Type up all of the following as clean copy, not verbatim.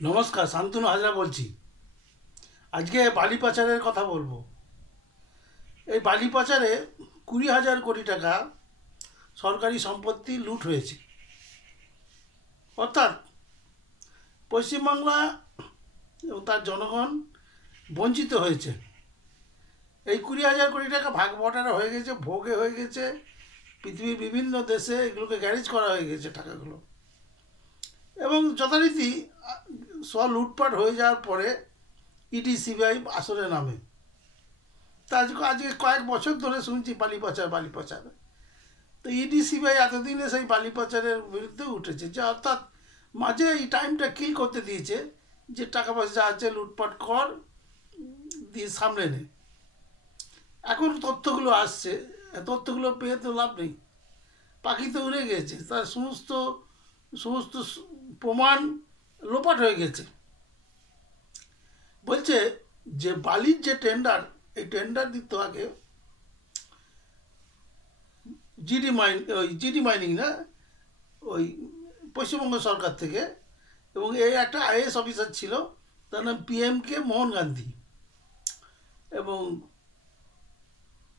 নমস্কার, শান্তনু হাজরা বলছি। আজকে বালি পাচারের কথা বলবো। এই বালি পাচারে 20,000 কোটি টাকা সরকারি সম্পত্তি লুট হয়েছে। অর্থাৎ পশ্চিমবাংলা এবং তার জনগণ বঞ্চিত হয়েছে। এই 20,000 কোটি টাকা ভাগ বটারা হয়ে গেছে, ভোগে হয়ে গেছে। পৃথিবীর বিভিন্ন দেশে এগুলোকে গ্যারেজ করা হয়ে গেছে টাকাগুলো। এবং যথারীতি সব লুটপাট হয়ে যাওয়ার পরে ইডি সিবিআই আসরে নামে। তা আজকে কয়েক বছর ধরে শুনছি বালি পাচার বালি পাচার। তো ইডি সিবিআই এতদিনে সেই বালি পাচারের বিরুদ্ধে উঠেছে, যে অর্থাৎ মাঝে এই টাইমটা কিল করতে দিয়েছে, যে টাকা পয়সা আছে লুটপাট কর, দিয়ে সামলে নে। এখন তথ্যগুলো আসছে, তথ্যগুলো পেয়ে তো লাভ নেই, পাখি তো উড়ে গেছে, তার সমস্ত সমস্ত প্রমাণ লোপাট হয়ে গেছে। বলছে যে বালির যে টেন্ডার, এই টেন্ডার দিত আগে জিডি মাইনিং না, ওই পশ্চিমবঙ্গ সরকার থেকে। এবং এই একটা আইএএস অফিসার ছিল, তার নাম PMK মোহন গান্ধী। এবং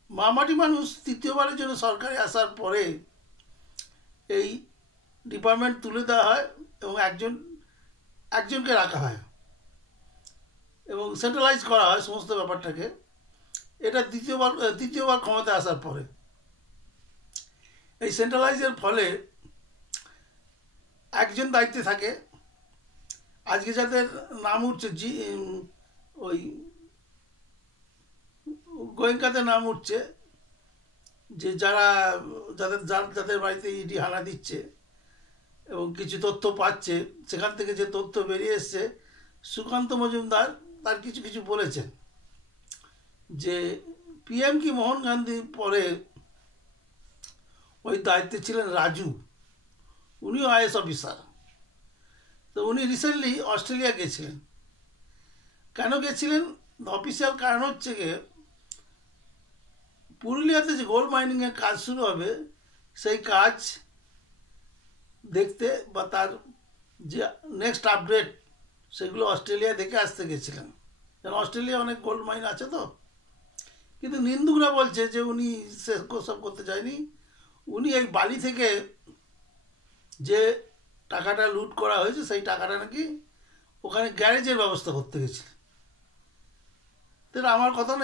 মামাটি মানুষ তৃতীয়বারের জন্য সরকারে আসার পরে এই ডিপার্টমেন্ট তুলে দেওয়া হয় এবং একজনকে রাখা হয় এবং সেন্ট্রালাইজ করা হয় সমস্ত ব্যাপারটাকে। এটা তৃতীয়বার ক্ষমতা আসার পরে এই সেন্ট্রালাইজের ফলে একজন দায়িত্বে থাকে। আজকে যাদের নাম উঠছে, ওই গোয়েঙ্কাতে নাম উঠছে, যে যাদের বাড়িতে ইডি হানা দিচ্ছে এবং কিছু তথ্য পাচ্ছে, সেখান থেকে যে তথ্য বেরিয়ে এসছে, সুকান্ত মজুমদার তার কিছু কিছু বলেছেন যে PMK মোহন গান্ধীর পরে ওই দায়িত্বে ছিলেন রাজু, উনিও আইএস অফিসার। তো উনি রিসেন্টলি অস্ট্রেলিয়া গেছিলেন। কেন গেছিলেন? অফিসিয়াল কারণ হচ্ছে গিয়ে পুরুলিয়াতে যে গোল্ড মাইনিংয়ের কাজ শুরু হবে, সেই কাজ দেখতে বা তার যে নেক্সট আপডেট, সেগুলো অস্ট্রেলিয়া দেখে আসতে গেছিলেন। কারণ অস্ট্রেলিয়া অনেক গোল্ড মাইন আছে তো। কিন্তু নিন্দুকরা বলছে যে উনি সব করতে চায়নি। উনি এই বালি থেকে যে টাকাটা লুট করা হয়েছে, সেই টাকাটা নাকি ওখানে গ্যারেজের ব্যবস্থা করতে গেছিলেন। তো আমার কথা না,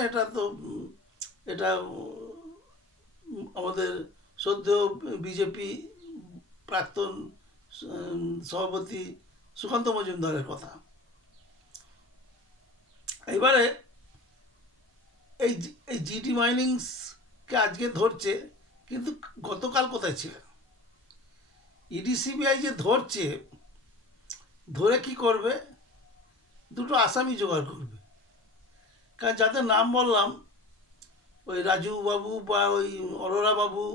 এটা আমাদের সদ্য বিজেপি প্রাক্তন সভাপতি সুকান্ত মজুমদারের কথা। এবারে এই এই জিডি মাইনিংসকে আজকে ধরছে, কিন্তু গতকাল কোথায় ছিল? ইডি সিবিআই যে ধরছে, ধরে কি করবে? দুটো আসামি জোগাড় করবে। কারণ যাদের নাম বললাম, ওই রাজু বাবু বা ওই অরোরা বাবু,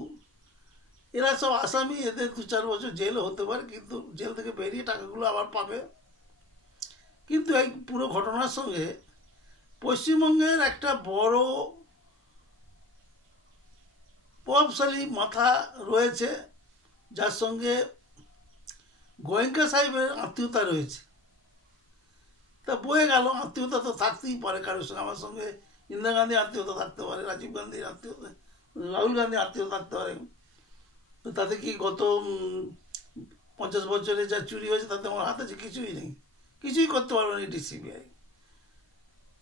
এরা সব আসামি। এদের 2-4 বছর জেলও হতে পারে, কিন্তু জেল থেকে বেরিয়ে টাকাগুলো আবার পাবে। কিন্তু এই পুরো ঘটনার সঙ্গে পশ্চিমবঙ্গের একটা বড় প্রভাবশালী মাথা রয়েছে, যার সঙ্গে গোয়েঙ্কা সাহেবের আত্মীয়তা রয়েছে। তা বয়ে গেল, আত্মীয়তা তো থাকতেই পারে কারোর সঙ্গে। আমার সঙ্গে ইন্দিরা গান্ধী আত্মীয়তা থাকতে পারে, রাজীব গান্ধীর আত্মীয়তা, রাহুল গান্ধীর আত্মীয়তা থাকতে পারে। তো তাতে কি গত 50 বছরে যা চুরি হয়েছে তাতে আমার হাত আছে? কিছুই নেই, কিছুই করতে পারবে না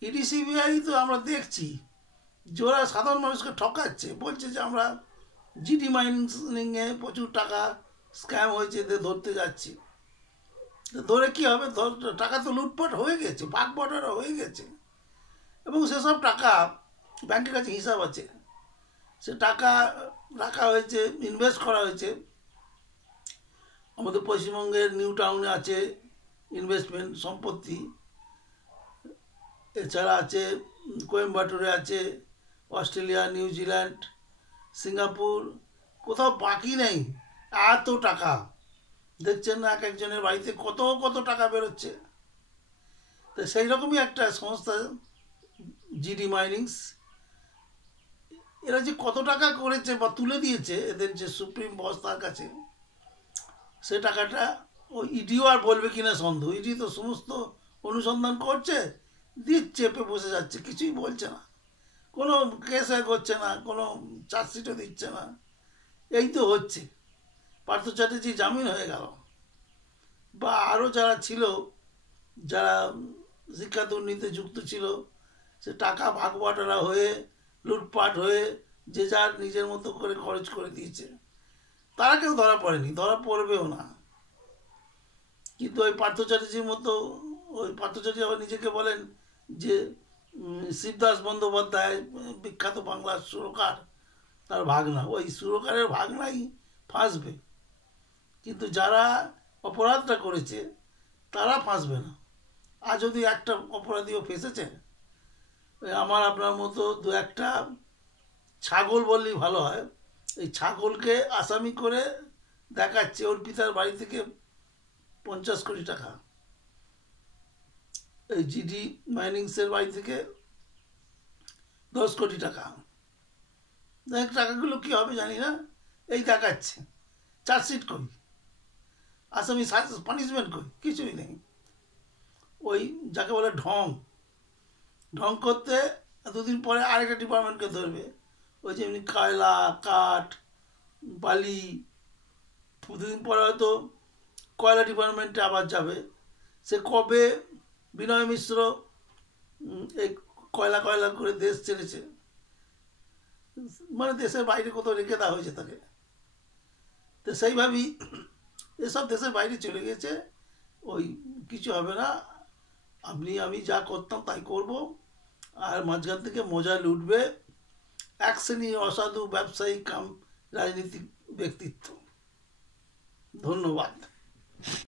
ইডি সিবিআই তো আমরা দেখছি যে ওরা সাধারণ মানুষকে ঠকাচ্ছে, বলছে যে আমরা জিডি মাইনিংয়ে প্রচুর টাকা স্ক্যাম হয়েছে, ধরতে যাচ্ছি। ধরে কি হবে? টাকা তো লুটপাট হয়ে গেছে, ভাগ বটারা হয়ে গেছে। এবং সেসব টাকা ব্যাংকের কাছে হিসাব আছে, সে টাকা রাখা হয়েছে, ইনভেস্ট করা হয়েছে। আমাদের পশ্চিমবঙ্গের নিউ টাউনে আছে ইনভেস্টমেন্ট সম্পত্তি, এছাড়া আছে কোয়েম্বাটুরে আছে, অস্ট্রেলিয়া, নিউজিল্যান্ড, সিঙ্গাপুর, কোথাও বাকি নেই। এত টাকা দেখছেন না এক একজনের বাড়িতে কত কত টাকা বেরোচ্ছে। তো সেই রকমই একটা সংস্থা জিডি মাইনিংস। এরা যে কত টাকা করেছে বা তুলে দিয়েছে এদের যে সুপ্রিম বস তার কাছে, সে টাকাটা ও ইডিও আর বলবে কিনা সন্দেহ, ইডি তো সমস্ত অনুসন্ধান করছে, দিয়ে চেপে বসে যাচ্ছে, কিছুই বলছে না, কোনো কেস করছে না, কোনো চার্জশিটও দিচ্ছে না। এই তো হচ্ছে। পার্থ চ্যাটার্জি জামিন হয়ে গেল, বা আরও যারা ছিল, যারা শিক্ষা দুর্নীতিতে যুক্ত ছিল, সে টাকা ভাগ বাটোয়ারা হয়ে, লুটপাট হয়ে, যে যার নিজের মতো করে খরচ করে দিয়েছে, তারা কেউ ধরা পড়েনি, ধরা পড়বেও না। কিন্তু ওই পার্থ চ্যাটার্জির মতো, ওই পার্থ চ্যাটার্জি আবার নিজেকে বলেন যে শিবদাস বন্দ্যোপাধ্যায়, বিখ্যাত বাংলার সুরকার, তার ভাগনা, ওই সুরকারের ভাগনাই ফাঁসবে, কিন্তু যারা অপরাধটা করেছে তারা ফাঁসবে না। আর যদি একটা অপরাধীও ফেঁসেছে, ওই আমার আপনার মতো দু একটা ছাগল বললেই ভালো হয়, এই ছাগলকে আসামি করে দেখাচ্ছে ওর পিতার বাড়ি থেকে 50 কোটি টাকা, এই জিডি মাইনিংসের বাড়ি থেকে 10 কোটি টাকা। দেখ টাকাগুলো কী হবে জানি না, এই দেখাচ্ছে। চার্জশিট কই, আসামি পানিশমেন্ট কই, কিছুই নেই। ওই যাকে বলে ঢং, ঢং করতে দুদিন পরে আরেকটা ডিপার্টমেন্টকে ধরবে, ওই যেমনি কয়লা, কাঠ, বালি, দুদিন পরে হয়তো কয়লা ডিপার্টমেন্টে আবার যাবে। সে কবে বিনয় মিশ্র এই কয়লা কয়লা করে দেশ ছেড়েছে, মানে দেশের বাইরে কোথাও রেখে দেওয়া হয়েছে তাকে, তো সেইভাবেই এসব দেশের বাইরে চলে গেছে। ওই কিছু হবে না, আপনি আমি যা করতাম তাই করব, আর মাঝখান থেকে মজা লুটবে এক শ্রেণী অসাধু ব্যবসায়ী কাম রাজনীতিক ব্যক্তিত্ব। ধন্যবাদ।